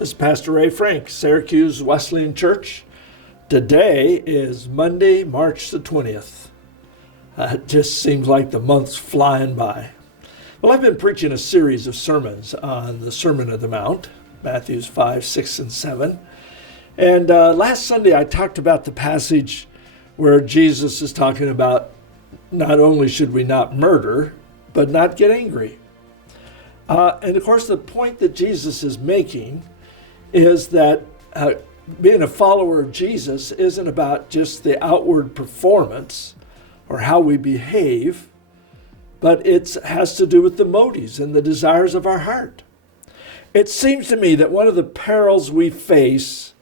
This is Pastor Ray Frank, Syracuse Wesleyan Church. Today is Monday, March the 20th. It just seems like the month's flying by. Well, I've been preaching a series of sermons on the Sermon on the Mount, Matthews 5, 6, and 7. And last Sunday I talked about the passage where Jesus is talking about not only should we not murder, but not get angry. And of course, the point that Jesus is making is that being a follower of Jesus isn't about just the outward performance or how we behave, but it has to do with the motives and the desires of our heart. It seems to me that one of the perils we face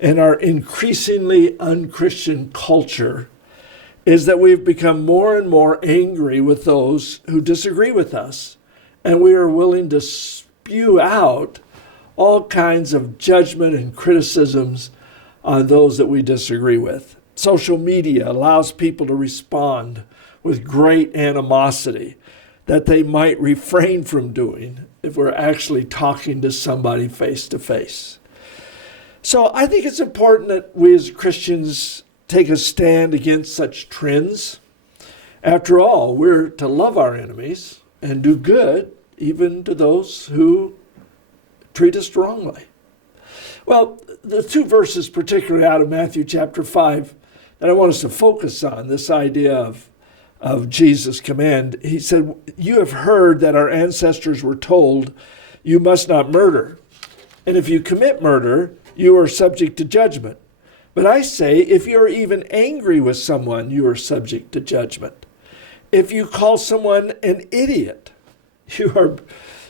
in our increasingly unchristian culture is that we've become more and more angry with those who disagree with us, and we are willing to spew out all kinds of judgment and criticisms on those that we disagree with. Social media allows people to respond with great animosity that they might refrain from doing if we're actually talking to somebody face to face. So I think it's important that we as Christians take a stand against such trends. After all, we're to love our enemies and do good even to those who treat us wrongly. Well, the two verses particularly out of Matthew chapter 5 that I want us to focus on, this idea of Jesus' command. He said, "You have heard that our ancestors were told, 'You must not murder. And if you commit murder, you are subject to judgment. But I say, if you are even angry with someone, you are subject to judgment. If you call someone an idiot,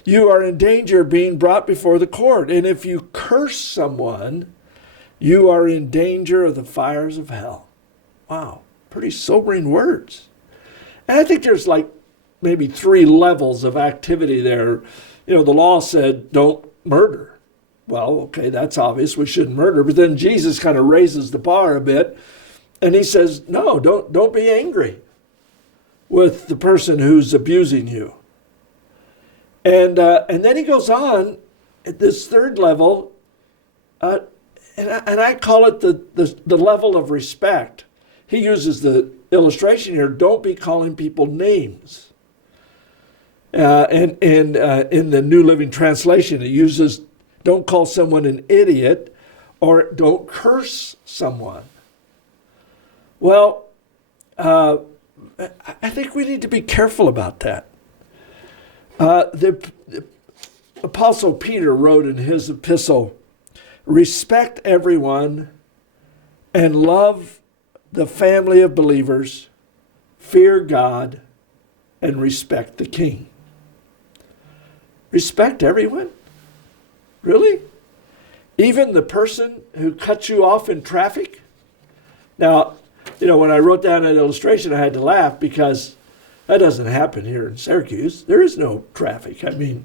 you are in danger of being brought before the court. And if you curse someone, you are in danger of the fires of hell." Wow, pretty sobering words. And I think there's like maybe three levels of activity there. You know, the law said don't murder. Well, okay, that's obvious. We shouldn't murder. But then Jesus kind of raises the bar a bit, and he says, no, don't be angry with the person who's abusing you. And then he goes on at this third level, and I call it the level of respect. He uses the illustration here, don't be calling people names. And in the New Living Translation, it uses don't call someone an idiot or don't curse someone. Well, I think we need to be careful about that. The Apostle Peter wrote in his epistle, "Respect everyone and love the family of believers, fear God, and respect the king." Respect everyone? Really? Even the person who cuts you off in traffic? Now, you know, when I wrote down that illustration, I had to laugh because that doesn't happen here in Syracuse. There is no traffic. I mean,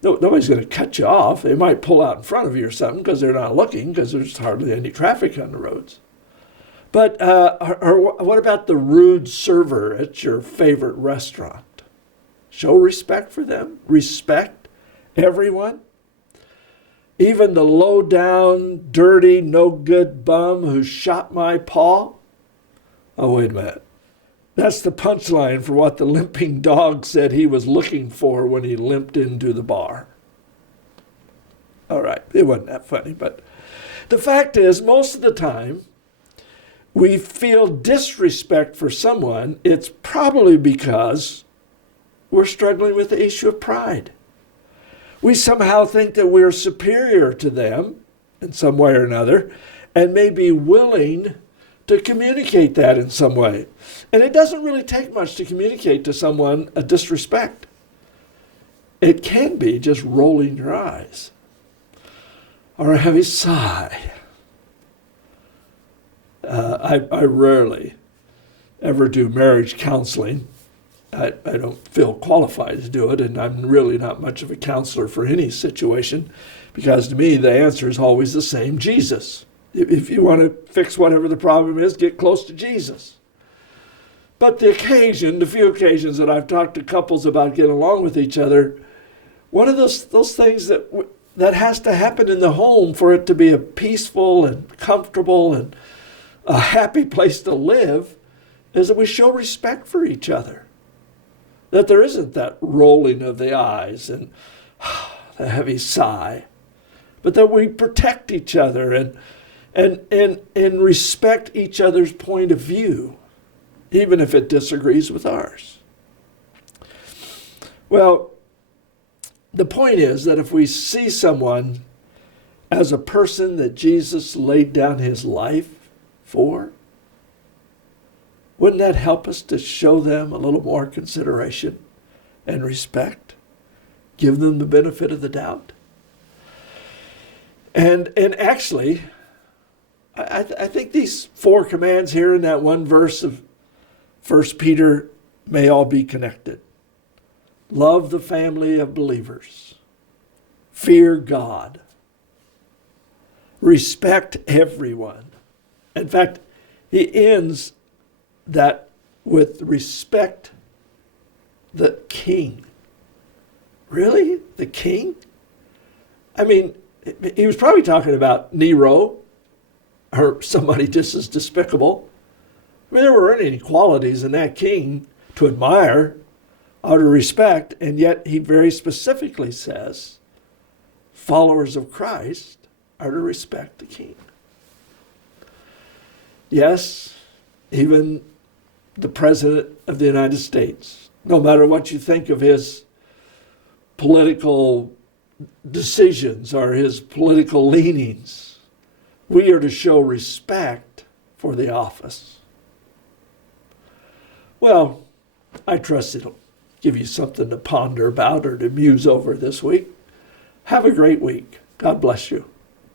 nobody's going to cut you off. They might pull out in front of you or something because they're not looking because there's hardly any traffic on the roads. But or what about the rude server at your favorite restaurant? Show respect for them. Respect everyone. Even the low-down, dirty, no-good bum who shot my paw? Oh, wait a minute. That's the punchline for what the limping dog said he was looking for when he limped into the bar. All right, it wasn't that funny, but the fact is, most of the time, we feel disrespect for someone. It's probably because we're struggling with the issue of pride. We somehow think that we're superior to them in some way or another and may be willing to communicate that in some way. And it doesn't really take much to communicate to someone a disrespect. It can be just rolling your eyes or a heavy sigh. I rarely ever do marriage counseling. I don't feel qualified to do it, and I'm really not much of a counselor for any situation because to me the answer is always the same, Jesus. If you want to fix whatever the problem is, get close to Jesus. But the few occasions that I've talked to couples about getting along with each other, one of those things that that has to happen in the home for it to be a peaceful and comfortable and a happy place to live is that we show respect for each other. That there isn't that rolling of the eyes and the heavy sigh, but that we protect each other and respect each other's point of view, even if it disagrees with ours. Well, the point is that if we see someone as a person that Jesus laid down his life for, wouldn't that help us to show them a little more consideration and respect? Give them the benefit of the doubt? And actually, I think these 4 commands here in that one verse of 1 Peter may all be connected. Love the family of believers. Fear God. Respect everyone. In fact, he ends that with respect the king. Really? The king? I mean, he was probably talking about Nero or somebody just as despicable. I mean, there weren't any qualities in that king to admire or to respect, and yet he very specifically says followers of Christ are to respect the king. Yes, even the President of the United States, no matter what you think of his political decisions or his political leanings, we are to show respect for the office. Well, I trust it'll give you something to ponder about or to muse over this week. Have a great week. God bless you.